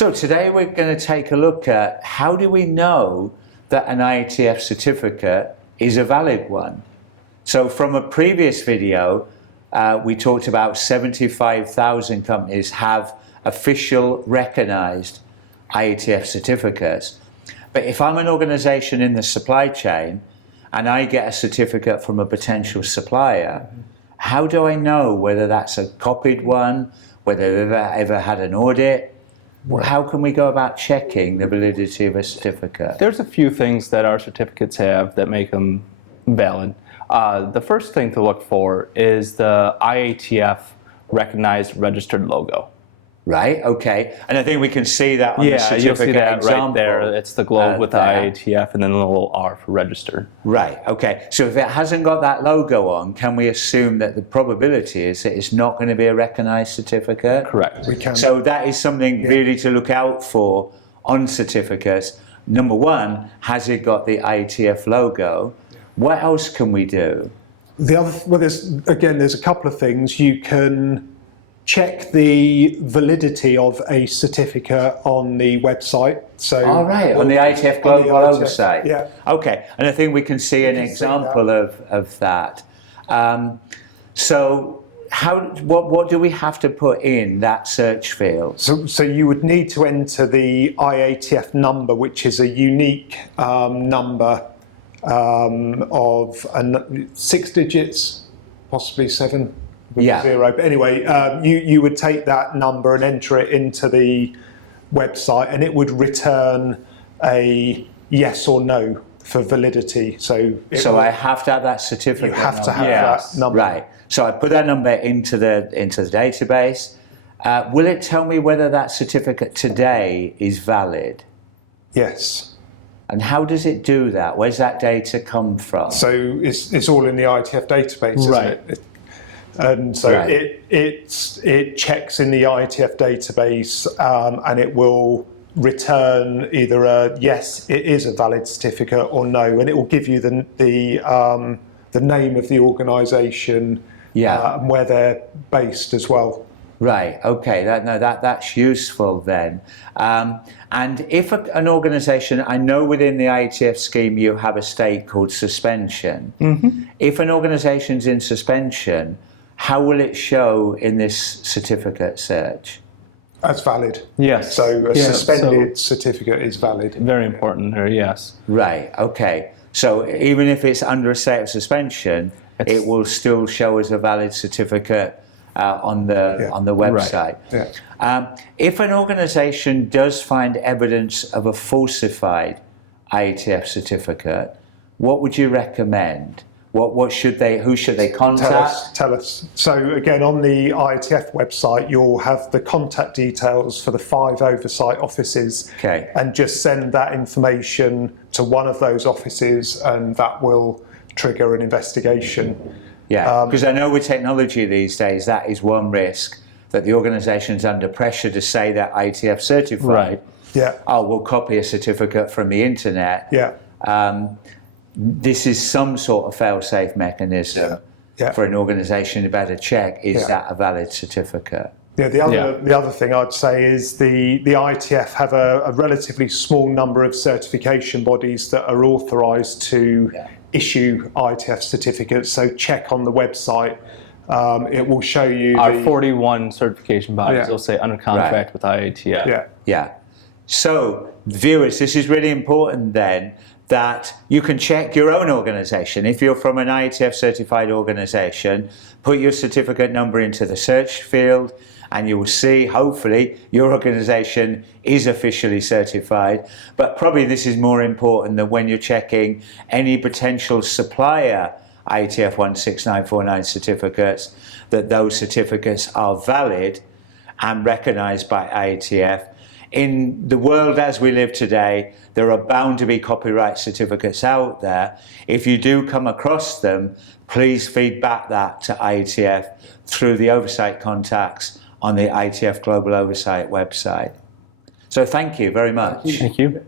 So today we're going to take a look at how do we know that an IATF certificate is a valid one. So from a previous video, we talked about 75,000 companies have official recognized IATF certificates. But if I'm an organization in the supply chain and I get a certificate from a potential supplier, how do I know whether that's a copied one, whether they've ever had an audit? How can we go about checking the validity of a certificate? There's a few things that our certificates have that make them valid. The first thing to look for is the IATF recognized registered logo. Right, okay. And I think we can see that on the certificate you'll see that example. right there. It's the globe with the there. IATF and then a little R for registered. Right, okay. So if it hasn't got that logo on, can we assume that the probability is that it's not going to be a recognized certificate? Correct. We can. So that is something really to look out for on certificates. Number one, has it got the IATF logo? What else can we do? There's a couple of things. You can check the validity of a certificate on the website. So, all right, on the IATF Global Oversight. Yeah. Okay, and I think we can see an example of that. So, what do we have to put in that search field? So you would need to enter the IATF number, which is a unique number of 6 digits, possibly 7. Yeah. 0. But anyway, you would take that number and enter it into the website, and it would return a yes or no for validity. So I have to have that certificate. You have to have that number. Right. So I put that number into the database. Will it tell me whether that certificate today is valid? Yes. And how does it do that? Where's that data come from? So it's all in the IATF database, isn't it? And so it checks in the IATF database, and it will return either a yes, it is a valid certificate, or no, and it will give you the name of the organisation and where they're based as well. Right. Okay. That's useful then. And if an organisation, I know within the IATF scheme you have a state called suspension. Mm-hmm. If an organisation's in suspension, how will it show in this certificate search? As valid. Yes. So a suspended certificate is valid. Very important there, yes. Right, okay. So even if it's under a state of suspension, it will still show as a valid certificate on the website. Right. Yeah. If an organisation does find evidence of a falsified IATF certificate, what would you recommend? Who should they contact? Tell us. So again, on the IATF website, you'll have the contact details for the 5 oversight offices. Okay. And just send that information to one of those offices, and that will trigger an investigation. Yeah, because I know with technology these days, that is one risk, that the organisation's under pressure to say that IATF certified. Right. Yeah. Oh, we'll copy a certificate from the internet. Yeah. This is some sort of fail-safe mechanism for an organisation to better check, is that a valid certificate? Yeah, the other thing I'd say is the IATF have a relatively small number of certification bodies that are authorised to issue IATF certificates, so check on the website. It will show you our 41 certification bodies will say under contract with IATF. Yeah. So, viewers, this is really important then, that you can check your own organisation. If you're from an IATF certified organisation, put your certificate number into the search field, and you will see, hopefully, your organisation is officially certified. But probably this is more important than when you're checking any potential supplier IATF 16949 certificates, that those certificates are valid and recognised by IATF. In the world as we live today, there are bound to be copyright certificates out there. If you do come across them, please feed back that to IATF through the oversight contacts on the IATF Global Oversight website. So thank you very much. Thank you.